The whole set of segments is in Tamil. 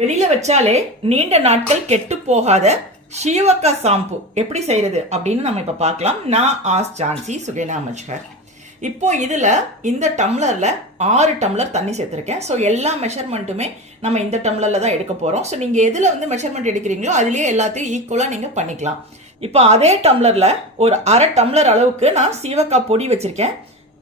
வெளியில வச்சாலே நீண்ட நாட்கள் கெட்டு போகாத ஷீவக்கா சாம்பு எப்படி செய்யறது அப்படின்னு நம்ம இப்ப பார்க்கலாம். நான் ஆஸ் ஜான்சி சுகேனா மஜ்கர் இப்போ இதுல இந்த டம்ளர்ல ஆறு டம்ளர் தண்ணி சேர்த்திருக்கேன். ஸோ எல்லா மெஷர்மெண்ட்டுமே நம்ம இந்த டம்ளர்ல தான் எடுக்க போறோம். ஸோ நீங்க எதுல வந்து மெஷர்மெண்ட் எடுக்கிறீங்களோ அதுலயே எல்லாத்தையும் ஈக்குவலா நீங்க பண்ணிக்கலாம். இப்போ அதே டம்ளர்ல ஒரு அரை டம்ளர் அளவுக்கு நான் சீவக்காய் பொடி வச்சிருக்கேன்.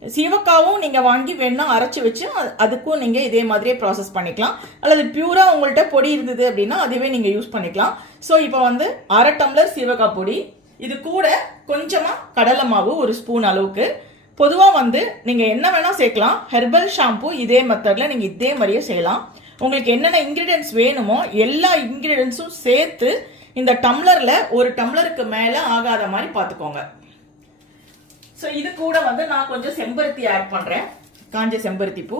சீவக்காவும் நீங்கள் வாங்கி வேணால் அரைச்சி வச்சு அது- அதுக்கும் நீங்கள் இதே மாதிரியே ப்ராசஸ் பண்ணிக்கலாம். அல்லது பியூராக உங்கள்கிட்ட பொடி இருந்தது அப்படின்னா அதுவே நீங்கள் யூஸ் பண்ணிக்கலாம். ஸோ இப்போ வந்து அரை டம்ளர் சீவக்காய் பொடி. இது கூட கொஞ்சமாக கடலை மாவு ஒரு ஸ்பூன் அளவுக்கு. பொதுவாக வந்து நீங்கள் என்ன வேணால் சேர்க்கலாம். ஹெர்பல் ஷாம்பு இதே மெத்தடில் நீங்கள் இதே மாதிரியே செய்யலாம். உங்களுக்கு என்னென்ன இன்க்ரீடியன்ஸ் வேணுமோ எல்லா இன்க்ரீடியன்ஸும் சேர்த்து இந்த டம்ளரில் ஒரு டம்ளருக்கு மேலே ஆகாத மாதிரி பார்த்துக்கோங்க. ஸோ இது கூட வந்து நான் கொஞ்சம் செம்பருத்தி ஆட் பண்ணுறேன் காஞ்ச செம்பருத்தி பூ.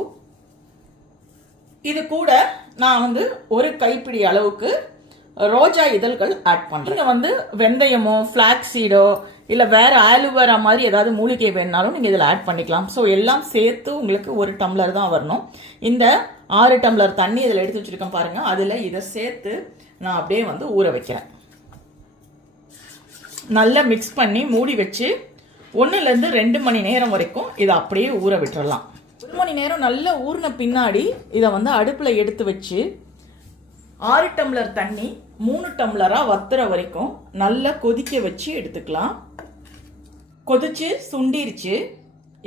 இது கூட நான் வந்து ஒரு கைப்பிடி அளவுக்கு ரோஜா இதழ்கள் ஆட் பண்ணுறேன் நீங்கள் வந்து வெந்தயமோ ஃப்ளாக் சீடோ இல்லை வேறு ஆலுவேரா மாதிரி ஏதாவது மூலிகை வேணுனாலும் நீங்கள் இதில் ஆட் பண்ணிக்கலாம். ஸோ எல்லாம் சேர்த்து உங்களுக்கு ஒரு டம்ளர் தான் வரணும். இந்த ஆறு டம்ளர் தண்ணி இதில் எடுத்து வச்சிருக்கேன் பாருங்கள் அதில் இதை சேர்த்து நான் அப்படியே வந்து ஊற வைக்கிறேன். நல்லா மிக்ஸ் பண்ணி மூடி வச்சு ஒன்றுலேருந்து ரெண்டு மணி நேரம் வரைக்கும் இதை அப்படியே ஊற விட்டுறலாம். ஒரு மணி நேரம் நல்லா ஊறின பின்னாடி இதை வந்து அடுப்பில் எடுத்து வச்சு ஆறு டம்ளர் தண்ணி மூணு டம்ளராக வத்துற வரைக்கும் நல்லா கொதிக்க வச்சு எடுத்துக்கலாம். கொதிச்சு சுண்டிருச்சு.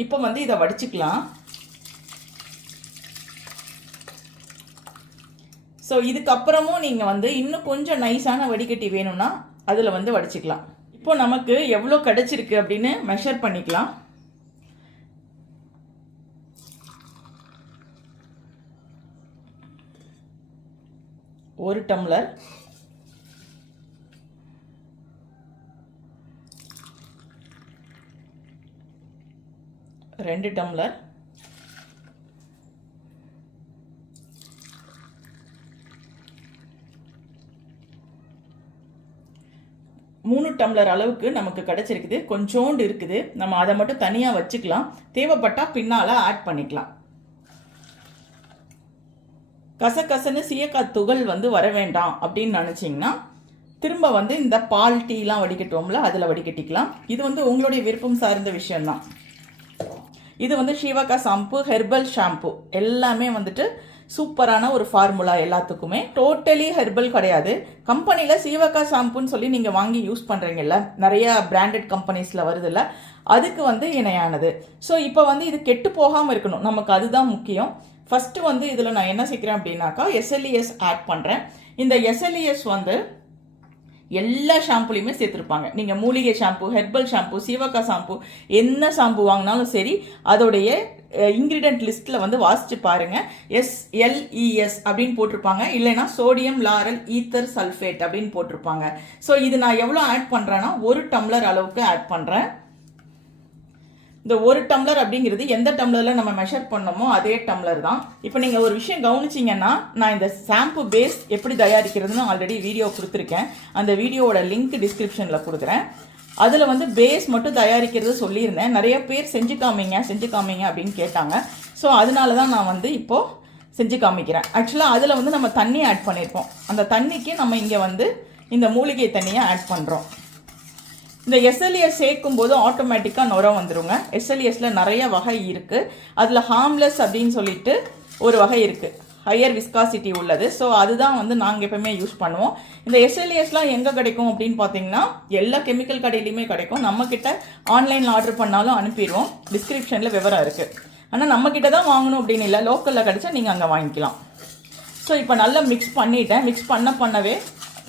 இப்போ வந்து இதை வடிச்சுக்கலாம். ஸோ இதுக்கப்புறமும் நீங்கள் வந்து இன்னும் கொஞ்சம் நைஸான வடிகட்டி வேணும்னா அதில் வந்து வடிச்சுக்கலாம். இப்போ நமக்கு எவ்வளோ கிடச்சிருக்கு அப்படின்னு மெஷர் பண்ணிக்கலாம். ஒரு டம்ளர் ரெண்டு டம்ளர் மூணு டம்ளர் அளவுக்கு நமக்கு கிடச்சிருக்குது. கொஞ்சோண்டு இருக்குது. நம்ம அதை மட்டும் தனியாக வச்சுக்கலாம். தேவைப்பட்டால் பின்னால் ஆட் பண்ணிக்கலாம். கசகசன்னு சீயக்காய் துகள் வந்து வர வேண்டாம் அப்படின்னு நினச்சிங்கன்னா திரும்ப வந்து இந்த பால் டீலாம் வடிகட்டுவோம்ல அதில் வடிகட்டிக்கலாம். இது வந்து உங்களுடைய விருப்பம் சார்ந்த விஷயம்தான். இது வந்து ஷீவாக்கா ஷாம்பு ஹெர்பல் ஷாம்பு எல்லாமே வந்துட்டு சூப்பரான ஒரு ஃபார்முலா எல்லாத்துக்குமே. டோட்டலி ஹெர்பல் கிடையாது. கம்பெனியில் சீவக்கா ஷாம்புன்னு சொல்லி நீங்கள் வாங்கி யூஸ் பண்ணுறீங்கல்ல நிறைய பிராண்டட் கம்பெனிஸில் வருதுல்ல அதுக்கு வந்து இணையானது. ஸோ இப்போ வந்து இது கெட்டு போகாமல் இருக்கணும். நமக்கு அதுதான் முக்கியம். ஃபஸ்ட்டு வந்து இதில் நான் என்ன செய்கிறேன் அப்படின்னாக்கா எஸ்எல்இஎஸ் ஆட் பண்ணுறேன் இந்த எஸ்எல்இஎஸ் வந்து எல்லா ஷாம்புலையுமே சேர்த்துருப்பாங்க. நீங்கள் மூலிகை ஷாம்பு ஹெர்பல் ஷாம்பு சீவக்கா ஷாம்பு என்ன ஷாம்பு வாங்கினாலும் சரி அதோடைய இன்க்ரீடியன்ட் லிஸ்ட்டில் வந்து வாசிச்சு பாருங்கள் எஸ்எல்இஎஸ் e, அப்படின்னு போட்டிருப்பாங்க. இல்லைன்னா சோடியம் லாரல் ஈத்தர் சல்ஃபேட் அப்படின்னு போட்டிருப்பாங்க. ஸோ இது நான் எவ்வளோ ஆட் பண்ணுறேன்னா ஒரு டம்ளர் அளவுக்கு ஆட் பண்ணுறேன் இந்த ஒரு டம்ளர் அப்படிங்கிறது எந்த டம்ளரில் நம்ம மெஷர் பண்ணோமோ அதே டம்ளர் தான். இப்போ நீங்கள் ஒரு விஷயம் கவனிச்சிங்கன்னா நான் இந்த ஷாம்பு பேஸ் எப்படி தயாரிக்கிறதுன்னு ஆல்ரெடி வீடியோ கொடுத்துருக்கேன். அந்த வீடியோவோட லிங்க் டிஸ்கிரிப்ஷனில் கொடுக்குறேன். அதில் வந்து பேஸ் மட்டும் தயாரிக்கிறது சொல்லியிருந்தேன். நிறைய பேர் செஞ்சு காமிங்க செஞ்சு காமிங்க அப்படின்னு கேட்டாங்க. ஸோ அதனால தான் நான் வந்து இப்போது செஞ்சு காமிக்கிறேன். ஆக்சுவலாக அதில் வந்து நம்ம தண்ணி ஆட் பண்ணியிருப்போம் அந்த தண்ணிக்கு நம்ம இங்கே வந்து இந்த மூலிகை தண்ணியை ஆட் பண்ணுறோம் இந்த எஸ்எல்இஎஸ் சேர்க்கும் போது ஆட்டோமேட்டிக்காக நுரம் வந்துருங்க. எஸ்எல்இஎஸ்ல நிறைய வகை இருக்குது அதில் ஹார்ம்லெஸ் அப்படின்னு சொல்லிட்டு ஒரு வகை இருக்குது ஹையர் விஸ்காசிட்டி உள்ளது. ஸோ அதுதான் வந்து நாங்கள் எப்பவுமே யூஸ் பண்ணுவோம். இந்த எஸ்எல்இஎஸ்லாம் எங்கே கிடைக்கும் அப்படின்னு பார்த்தீங்கன்னா எல்லா கெமிக்கல் கடையிலையுமே கிடைக்கும். நம்மக்கிட்ட ஆன்லைனில் ஆர்டர் பண்ணாலும் அனுப்பிடுவோம். டிஸ்கிரிப்ஷனில் விவரம் இருக்குது ஆனால் நம்மக்கிட்ட தான் வாங்கணும் அப்படின்னு இல்லை. லோக்கலில் கிடைச்சா நீங்கள் அங்கே வாங்கிக்கலாம். ஸோ இப்போ நல்லா மிக்ஸ் பண்ணிட்டேன். மிக்ஸ் பண்ண பண்ணவே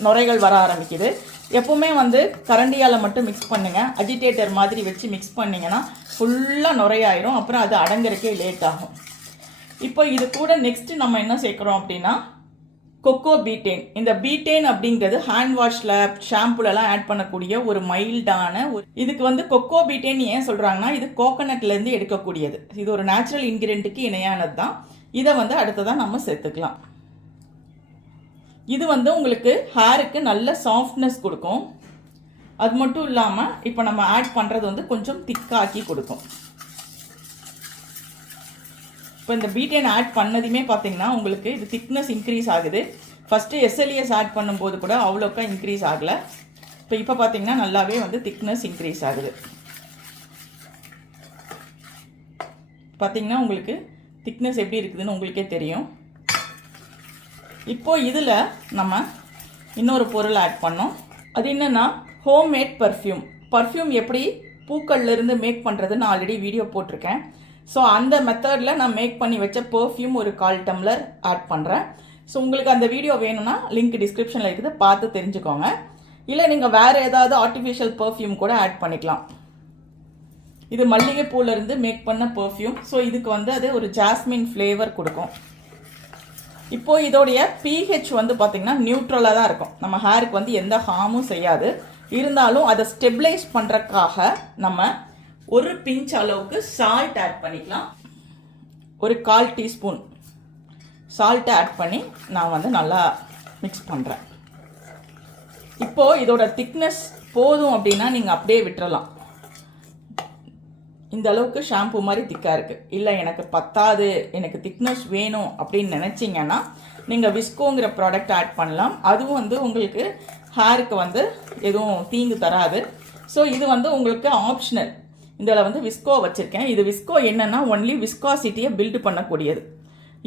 நுரைகள் வர ஆரம்பிக்குது. எப்போவுமே வந்து கரண்டியால் மட்டும் மிக்ஸ் பண்ணுங்கள் அஜிடேட்டர் மாதிரி வச்சு மிக்ஸ் பண்ணிங்கன்னா ஃபுல்லாக நுரையாயிரும். அப்புறம் அது அடங்குறக்கே லேட் ஆகும். இப்போ இது கூட நெக்ஸ்ட் நம்ம என்ன சேர்க்குறோம் அப்படின்னா கொக்கோ பீட்டேன் இந்த பீட்டேன் அப்படிங்கிறது ஹேண்ட் வாஷ்ல ஷாம்புலலாம் ஆட் பண்ணக்கூடிய ஒரு மைல்டான ஒரு இதுக்கு வந்து கொக்கோ பீட்டேன் ஏன் சொல்கிறாங்கன்னா இது கோகனட்லேருந்து எடுக்கக்கூடியது. இது ஒரு நேச்சுரல் இன்கிரியன்ட்டுக்கு இணையானது தான் இதை வந்து அடுத்ததான் நம்ம சேர்த்துக்கலாம். இது வந்து உங்களுக்கு ஹேருக்கு நல்ல சாஃப்ட்னஸ் கொடுக்கும். அது மட்டும் இல்லாமல் இப்போ நம்ம ஆட் பண்ணுறது வந்து கொஞ்சம் திக்காக்கி கொடுக்கும். இப்போ இந்த பீட்டேன் ஆட் பண்ணதுமே பார்த்தீங்கன்னா உங்களுக்கு இது திக்னஸ் இன்க்ரீஸ் ஆகுது. ஃபஸ்ட்டு எஸ்எல்இஎஸ் ஆட் பண்ணும்போது கூட அவ்வளோக்கா இன்க்ரீஸ் ஆகலை. இப்போ இப்போ பார்த்தீங்கன்னா நல்லாவே வந்து திக்னஸ் இன்க்ரீஸ் ஆகுது. பார்த்தீங்கன்னா உங்களுக்கு திக்னஸ் எப்படி இருக்குதுன்னு உங்களுக்கே தெரியும். இப்போ இதில் நம்ம இன்னொரு பொருள் ஆட் பண்ணோம். அது என்னென்னா ஹோம்மேட் பர்ஃப்யூம் பர்ஃப்யூம் எப்படி பூக்கள்லேருந்து மேக் பண்ணுறதுன்னு ஆல்ரெடி வீடியோ போட்டிருக்கேன். ஸோ அந்த மெத்தடில் நான் மேக் பண்ணி வச்ச பர்ஃப்யூம் ஒரு கால் டம்ளர் ஆட் பண்ணுறேன் ஸோ உங்களுக்கு அந்த வீடியோ வேணும்னா லிங்க் டிஸ்கிரிப்ஷனில் இருக்குது. பார்த்து தெரிஞ்சுக்கோங்க. இல்லை நீங்கள் வேறு ஏதாவது ஆர்டிஃபிஷியல் பர்ஃப்யூம் கூட ஆட் பண்ணிக்கலாம். இது மல்லிகைப்பூலேருந்து மேக் பண்ண பர்ஃப்யூம் ஸோ இதுக்கு வந்து அது ஒரு ஜாஸ்மின் ஃப்ளேவர் கொடுக்கும். இப்போ இதோடைய பிஹெச் வந்து பார்த்தீங்கன்னா நியூட்ரலாக தான் இருக்கும். நம்ம ஹேருக்கு வந்து எந்த ஹார்மும் செய்யாது. இருந்தாலும் அதை ஸ்டெபிளைஸ் பண்ணுறதுக்காக நம்ம ஒரு பிஞ்ச் அளவுக்கு சால்ட் ஆட் பண்ணிக்கலாம். ஒரு கால் டீஸ்பூன் சால்ட்டை ஆட் பண்ணி நான் வந்து நல்லா மிக்ஸ் பண்ணுறேன் இப்போது இதோட திக்னஸ் போதும் அப்படின்னா நீங்கள் அப்படியே விட்டுறலாம். இந்த அளவுக்கு ஷாம்பு மாதிரி திக்காக இருக்குது இல்லை எனக்கு பத்தாது எனக்கு திக்னஸ் வேணும் அப்படின்னு நினச்சிங்கன்னா நீங்கள் விஸ்கோங்கிற ப்ராடக்ட் ஆட் பண்ணலாம். அதுவும் வந்து உங்களுக்கு ஹேருக்கு வந்து எதுவும் தீங்கு தராது. ஸோ இது வந்து உங்களுக்கு ஆப்ஷனல் இதில் வந்து விஸ்கோ வச்சுருக்கேன். இது விஸ்கோ என்னென்னா ஒன்லி விஸ்காசிட்டியை பில்டு பண்ணக்கூடியது.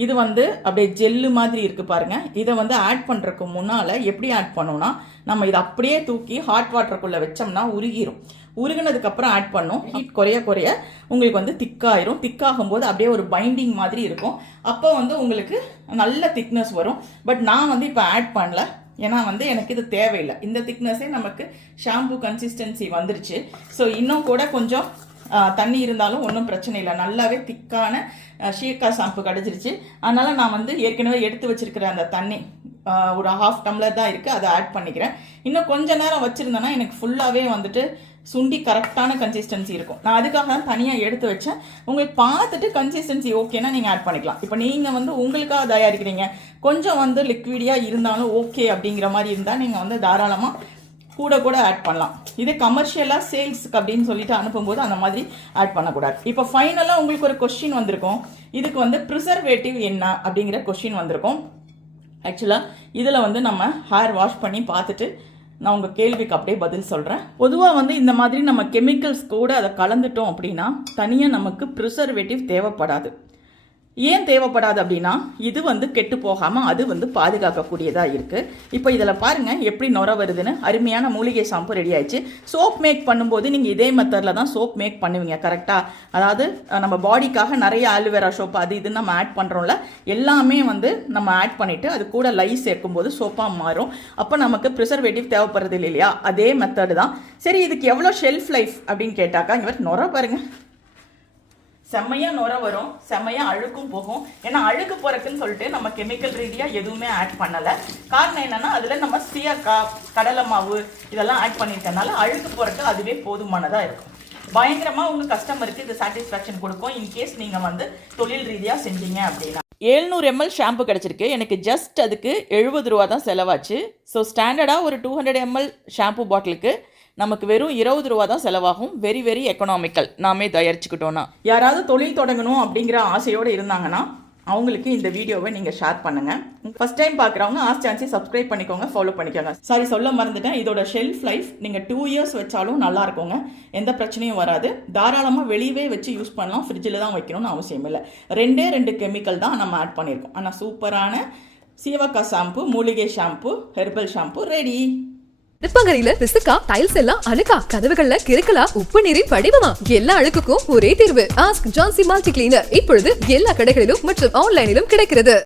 இது வந்து அப்படியே ஜெல்லு மாதிரி இருக்குது பாருங்கள் இதை வந்து ஆட் பண்ணுறதுக்கு முன்னால் எப்படி ஆட் பண்ணோம்னா நம்ம இதை அப்படியே தூக்கி ஹாட் வாட்டருக்குள்ளே வச்சோம்னா உருகிரும். உருகினதுக்கப்புறம் ஆட் பண்ணும். ஹீட் குறைய குறைய உங்களுக்கு வந்து திக்காயிரும். திக்காகும் போது அப்படியே ஒரு பைண்டிங் மாதிரி இருக்கும். அப்போ வந்து உங்களுக்கு நல்ல திக்னஸ் வரும். பட் நான் வந்து இப்போ ஆட் பண்ணல. ஏன்னா வந்து எனக்கு இது தேவையில்லை. இந்த திக்னஸே நமக்கு ஷாம்பு கன்சிஸ்டன்சி வந்துருச்சு. ஸோ இன்னும் கூட கொஞ்சம் தண்ணி இருந்தாலும் ஒன்றும் பிரச்சனை இல்லை. நல்லாவே திக்கான ஷீர்கா ஷாம்பு கிடச்சிருச்சு. அதனால் நான் வந்து ஏற்கனவே எடுத்து வச்சிருக்கிற அந்த தண்ணி ஒரு ஹாஃப் டம்ளர் தான் இருக்குது அதை ஆட் பண்ணிக்கிறேன். இன்னும் கொஞ்ச நேரம் வச்சுருந்தேன்னா எனக்கு ஃபுல்லாகவே வந்துட்டு சுண்டி கரெக்டான கன்சிஸ்டன்சி இருக்கும். நான் அதுக்காக தான் தனியாக எடுத்து வச்சேன். உங்களுக்கு பார்த்துட்டு கன்சிஸ்டன்சி ஓகேனா நீங்கள் ஆட் பண்ணிக்கலாம். இப்போ நீங்கள் வந்து உங்களுக்காக தயாரிக்கிறீங்க. கொஞ்சம் வந்து லிக்விடியாக இருந்தாலும் ஓகே அப்படிங்கிற மாதிரி இருந்தால் நீங்கள் வந்து தாராளமாக கூட கூட ஆட் பண்ணலாம். இது கமர்ஷியலாக சேல்ஸுக்கு அப்படின்னு சொல்லிட்டு அனுப்பும்போது அந்த மாதிரி ஆட் பண்ணக்கூடாது. இப்போ ஃபைனலாக உங்களுக்கு ஒரு கொஸ்டின் வந்திருக்கும். இதுக்கு வந்து ப்ரிசர்வேட்டிவ் என்ன அப்படிங்கிற கொஸ்டின் வந்திருக்கும். ஆக்சுவலாக இதில் வந்து நம்ம ஹேர் வாஷ் பண்ணி பார்த்துட்டு நான் உங்கள் கேள்விக்கு அப்படியே பதில் சொல்கிறேன் பொதுவாக வந்து இந்த மாதிரி நம்ம கெமிக்கல்ஸ் கூட அதை கலந்துட்டோம் அப்படின்னா தனியாக நமக்கு ப்ரிசர்வேட்டிவ் தேவைப்படாது. ஏன் தேவைப்படாது அப்படின்னா இது வந்து கெட்டு போகாமல் அது வந்து பாதுகாக்கக்கூடியதாக இருக்குது இப்போ இதில் பாருங்கள் எப்படி நுர வருதுன்னு. அருமையான மூலிகை ஷாம்பு ரெடி ஆயிடுச்சு. சோப் மேக் பண்ணும்போது நீங்கள் இதே மெத்தடில் தான் சோப் மேக் பண்ணுவீங்க கரெக்டாக அதாவது நம்ம பாடிக்காக நிறைய ஆலுவேரா சோப் அது இது நம்ம ஆட் பண்ணுறோம்ல எல்லாமே வந்து நம்ம ஆட் பண்ணிவிட்டு அது கூட லை சேர்க்கும்போது சோப்பாக மாறும். அப்போ நமக்கு ப்ரிசர்வேட்டிவ் தேவைப்படுறது இல்லையா? அதே மெத்தடு தான். சரி இதுக்கு எவ்வளோ ஷெல்ஃப் லைஃப் அப்படின்னு கேட்டாக்கா இங்கே நுர பாருங்கள் செம்மையா நுர வரும் செம்மையாக அழுக்கும் போகும். ஏன்னா அழுக்கு போறதுக்குன்னு சொல்லிட்டு நம்ம கெமிக்கல் ரீதியாக எதுவுமே ஆட் பண்ணலை. காரணம் என்னன்னா அதில் நம்ம சீயக்கா கடலை மாவு இதெல்லாம் ஆட் பண்ணியிருக்கனால அழுக்கு போறதுக்கு அதுவே போதுமானதாக இருக்கும். பயங்கரமாக உங்கள் கஸ்டமருக்கு இது சாட்டிஸ்ஃபேக்ஷன் கொடுக்கும். இன்கேஸ் நீங்கள் வந்து தொழில் ரீதியாக செஞ்சீங்க அப்படின்னா. எழுநூறு எம்எல் ஷாம்பு கிடச்சிருக்கு. எனக்கு ஜஸ்ட் அதுக்கு எழுபது ரூபா தான் செலவாச்சு. ஸோ ஸ்டாண்டர்டாக ஒரு டூ ஹண்ட்ரட் எம்எல் ஷாம்பு பாட்டிலுக்கு நமக்கு வெறும் இருபது ரூபா தான் செலவாகும். வெரி வெரி எக்கனாமிக்கல் நாமே தயாரிச்சுக்கிட்டோன்னா யாராவது தொழில் தொடங்கணும் அப்படிங்கிற ஆசையோடு இருந்தாங்கன்னா அவங்களுக்கு இந்த வீடியோவை நீங்கள் ஷேர் பண்ணுங்கள் ஃபர்ஸ்ட் டைம் பார்க்குறவங்க ஆஸ் சான்சி சப்ஸ்கிரைப் பண்ணிக்கோங்க ஃபாலோ பண்ணிக்கோங்க. சாரி சொல்ல மறந்துட்டேன். இதோட ஷெல்ஃப் லைஃப் நீங்கள் டூ இயர்ஸ் வச்சாலும் நல்லா இருக்குங்க. எந்த பிரச்சனையும் வராது. தாராளமாக வெளியவே வச்சு யூஸ் பண்ணலாம். ஃப்ரிட்ஜில் தான் வைக்கணும்னு அவசியம் இல்லை. ரெண்டே ரெண்டு கெமிக்கல் தான் நம்ம ஆட் பண்ணியிருக்கோம். ஆனால் சூப்பரான சீவக்காய் ஷாம்பு மூலிகை ஷாம்பு ஹெர்பல் ஷாம்பு ரெடி நிப்பங்கரையில பிசுக்கா டைல்ஸ் எல்லாம் அழுக்கா கதவுகள்ல கிறுக்கலா உப்பு நீரின் படிவமா? எல்லா அழுக்குக்கும் ஒரே தீர்வு. ஆஸ்க் ஜான்சி மல்டி கிளீனர் இப்பொழுது எல்லா கடைகளிலும் மற்றும் ஆன்லைனிலும் கிடைக்கிறது.